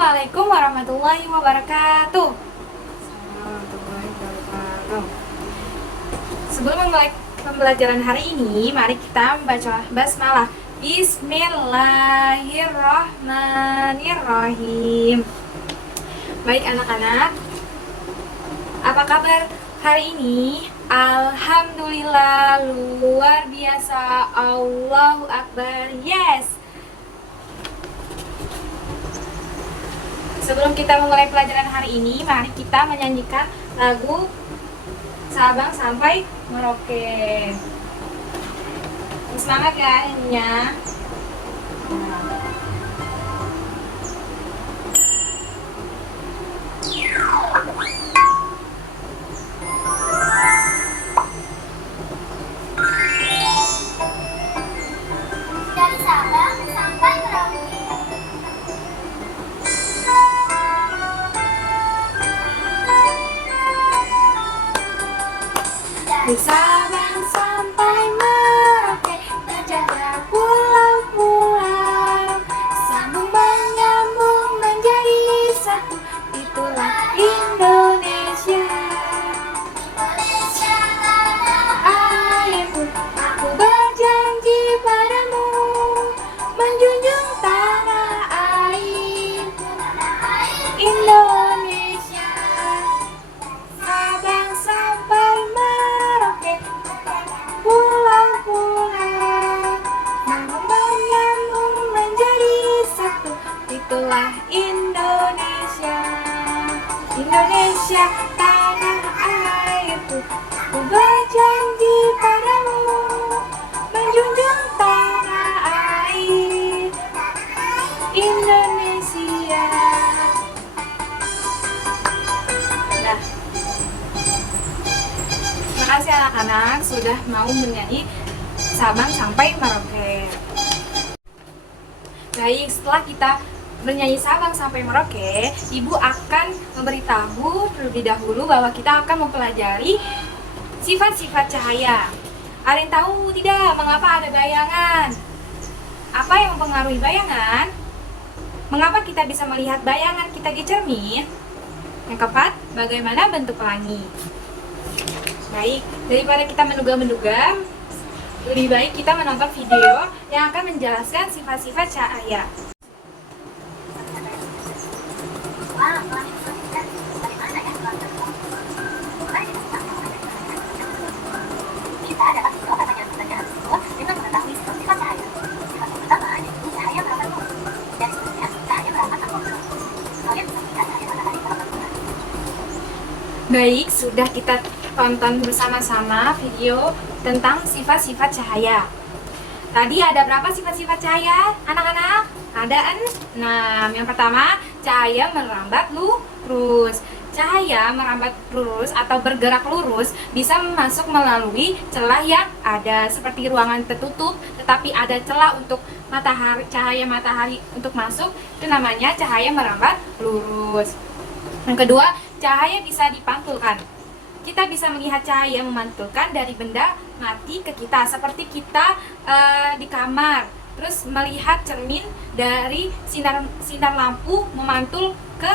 Assalamualaikum warahmatullahi wabarakatuh. Warahmatullahi wabarakatuh. Sebelum memulai pembelajaran hari ini, mari kita membaca basmalah. Bismillahirrahmanirrahim. Baik anak-anak, apa kabar hari ini? Alhamdulillah, luar biasa. Allahu Akbar. Yes. Sebelum kita memulai pelajaran hari ini, mari kita menyanyikan lagu Sabang sampai Merauke. Semangat ya nyanyinya. Dari Sabang sampai Merauke. Dari Sabang sampai Merauke, terjaga pulau-pulau, sambung menyambung menjadi satu, itulah Indonesia. Indonesia tanah Airku, aku berjanji padamu, menjunjung tanah air Indonesia. Sabang sampai Merauke, pulau-pulau, sambung menyambung menjadi satu, itulah Indonesia. Indonesia tanah airku, aku berjanji padamu, menjunjung tanah air Indonesia. Nah, terima kasih anak-anak sudah mau menyanyi Sabang sampai Merauke. Baik, setelah kita bernyanyi Sabang sampai Merauke, Ibu akan memberitahu terlebih dahulu bahwa kita akan mempelajari sifat-sifat cahaya. Ada yang tahu tidak mengapa ada bayangan? Apa yang mempengaruhi bayangan? Mengapa kita bisa melihat bayangan kita di cermin? Yang keempat, bagaimana bentuk pelangi? Baik, daripada kita menduga-menduga, lebih baik kita menonton video yang akan menjelaskan sifat-sifat cahaya. Kita dapat menjawab pertanyaan-pertanyaan tersebut dengan mengetahui sifat cahaya. Sifat yang pertama yaitu cahaya merambat bumi. Dari sebelumnya, cahaya merambat atmosfer. Kalian bisa melihat cahaya matahari dalam bulan. Baik, sudah kita tonton bersama-sama video tentang sifat-sifat cahaya. Tadi ada berapa sifat-sifat cahaya, anak-anak? Ada 6. Yang pertama, cahaya merambat lurus. Cahaya merambat lurus atau bergerak lurus bisa masuk melalui celah yang ada seperti ruangan tertutup, tetapi ada celah untuk matahari, cahaya matahari untuk masuk. Itu namanya cahaya merambat lurus. Yang kedua, cahaya bisa dipantulkan. Kita bisa melihat cahaya memantulkan dari benda mati ke kita, seperti kita di kamar, terus melihat cermin dari sinar lampu memantul ke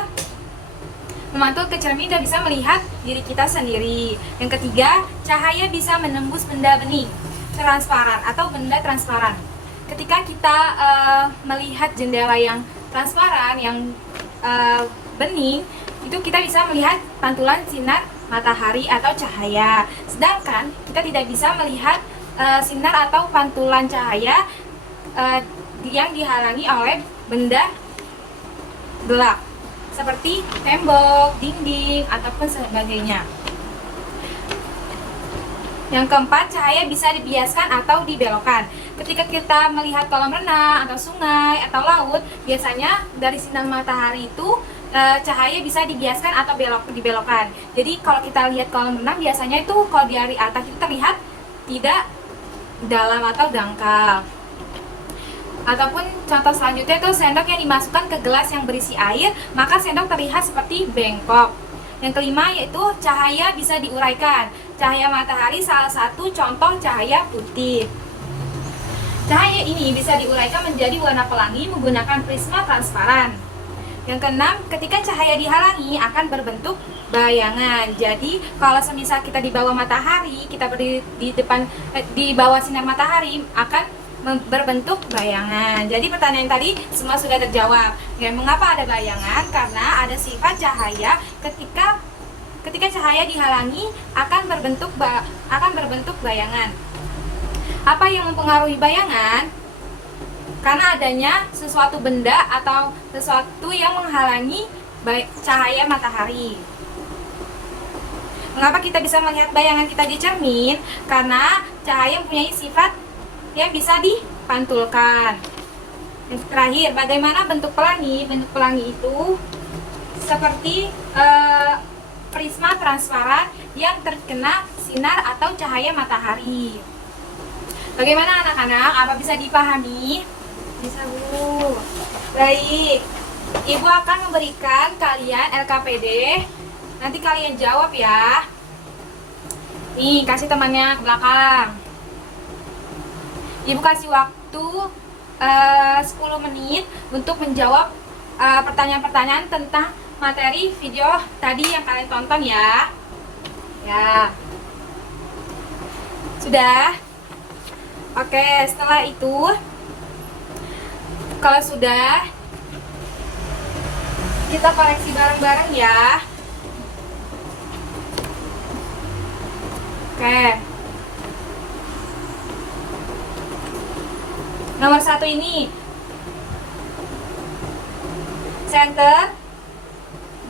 cermin dan bisa melihat diri kita sendiri. Yang ketiga, cahaya bisa menembus benda bening transparan atau benda transparan. Ketika kita melihat jendela yang transparan, yang bening, itu kita bisa melihat pantulan sinar matahari atau cahaya. Sedangkan kita tidak bisa melihat sinar atau pantulan cahaya yang dihalangi oleh benda gelap seperti tembok, dinding, ataupun sebagainya. Yang keempat, cahaya bisa dibiaskan atau dibelokkan. Ketika kita melihat kolam renang atau sungai atau laut, biasanya dari sinar matahari itu cahaya bisa dibiaskan atau dibelokkan. Jadi kalau kita lihat kolam renang, biasanya itu kalau dari atas itu terlihat tidak dalam atau dangkal. Ataupun contoh selanjutnya itu sendok yang dimasukkan ke gelas yang berisi air, maka sendok terlihat seperti bengkok. Yang kelima yaitu cahaya bisa diuraikan. Cahaya matahari salah satu contoh cahaya putih. Cahaya ini bisa diuraikan menjadi warna pelangi menggunakan prisma transparan. Yang keenam, ketika cahaya dihalangi akan berbentuk bayangan. Jadi kalau semisal kita di bawah matahari, kita berdiri di bawah sinar matahari akan berbentuk bayangan. Jadi pertanyaan tadi semua sudah terjawab. Ya, mengapa ada bayangan? Karena ada sifat cahaya ketika cahaya dihalangi akan berbentuk bayangan. Apa yang mempengaruhi bayangan? Karena adanya sesuatu benda atau sesuatu yang menghalangi cahaya matahari. Mengapa kita bisa melihat bayangan kita di cermin? Karena cahaya mempunyai sifat yang bisa dipantulkan. Yang terakhir, bagaimana bentuk pelangi? Bentuk pelangi itu seperti prisma transparan yang terkena sinar atau cahaya matahari. Bagaimana anak-anak? Apa bisa dipahami? Bisa, Bu. Baik. Ibu akan memberikan kalian LKPD. Nanti kalian jawab ya. Nih, kasih temannya ke belakang. Ibu kasih waktu 10 menit untuk menjawab pertanyaan-pertanyaan tentang materi video tadi yang kalian tonton ya. Ya. Sudah? Oke, setelah itu kalau sudah, kita koreksi bareng-bareng ya. Oke. Nomor 1 ini center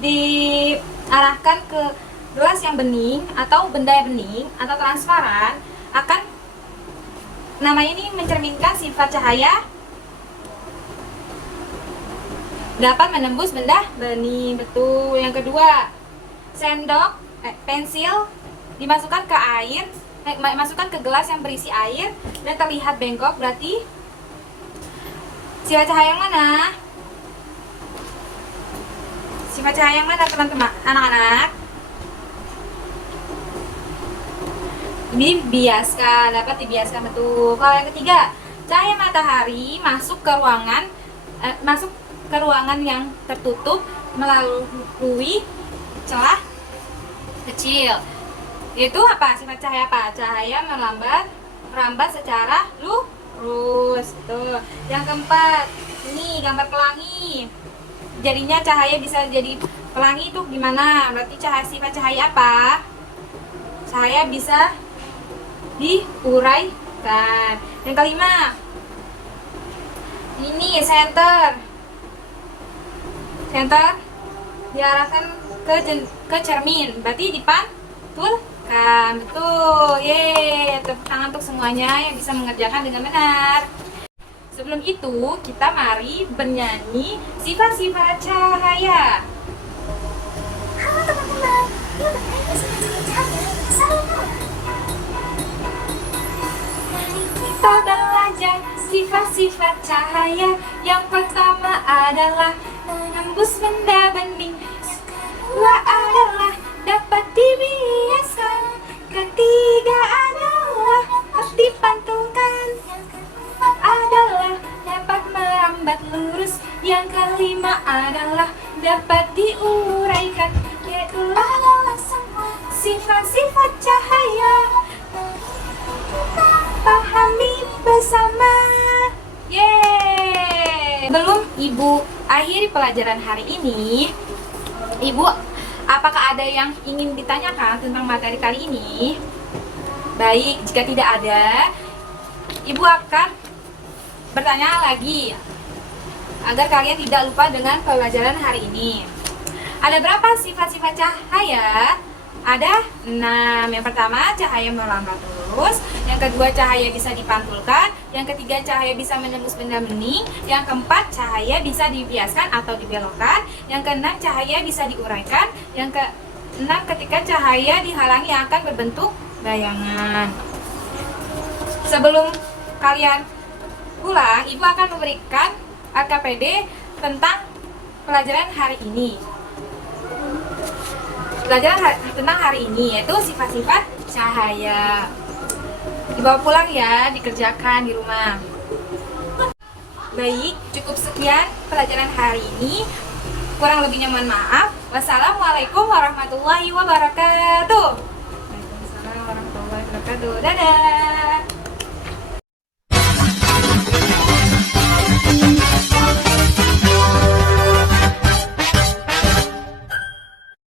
diarahkan ke gelas yang bening atau benda yang bening atau transparan akan namanya ini mencerminkan sifat cahaya dapat menembus benda bening. Betul. Yang kedua, pensil dimasukkan ke air, masukkan ke gelas yang berisi air dan terlihat bengkok, berarti sifat cahaya yang mana? Sifat cahaya yang mana teman-teman, anak-anak? Dibiaskan, dapat dibiaskan, betul. Kalau yang ketiga, cahaya matahari masuk ke ruangan yang tertutup melalui celah kecil. Itu apa? Sifat cahaya apa? Cahaya merambat secara lurus. Tuh. Yang keempat, ini gambar pelangi. Jadinya cahaya bisa jadi pelangi itu gimana? Berarti sifat cahaya apa? Cahaya bisa diuraikan. Yang kelima, ini center diarahkan ke cermin, berarti dipantulkan. Betul. Yeay, tepuk tangan untuk semuanya yang bisa mengerjakan dengan benar. Sebelum itu, kita mari bernyanyi sifat-sifat cahaya. Halo teman-teman, yuk bernyanyi sifat-sifat cahaya bersama. Mari kita belajar sifat-sifat cahaya. Yang pertama adalah menembus benda bening. Yang kedua adalah dapat dibiaskan. Ketiga adalah harus dipantulkan. Yang keempat adalah dapat merambat lurus. Yang kelima adalah dapat diuraikan. Yaitu adalah semua sifat-sifat cahaya. Kita pahami bersama. Yeay. Belum Ibu akhiri pelajaran hari ini, Ibu, apakah ada yang ingin ditanyakan tentang materi kali ini? Baik, jika tidak ada, Ibu akan bertanya lagi agar kalian tidak lupa dengan pelajaran hari ini. Ada berapa sifat-sifat cahaya? Ada 6. Yang pertama, cahaya merambat lurus. Yang kedua, cahaya bisa dipantulkan. Yang ketiga, cahaya bisa menembus benda bening. Yang keempat, cahaya bisa dibiaskan atau dibelokkan. Yang keenam, cahaya bisa diuraikan. Yang keenam, ketika cahaya dihalangi akan berbentuk bayangan. Sebelum kalian pulang, Ibu akan memberikan LKPD tentang pelajaran hari ini. Pelajaran tentang hari ini yaitu sifat-sifat cahaya. Dibawa pulang ya, dikerjakan di rumah. Baik, cukup sekian pelajaran hari ini. Kurang lebihnya mohon maaf. Wassalamualaikum warahmatullahi wabarakatuh. Waalaikumsalam warahmatullahi wabarakatuh. Dadah.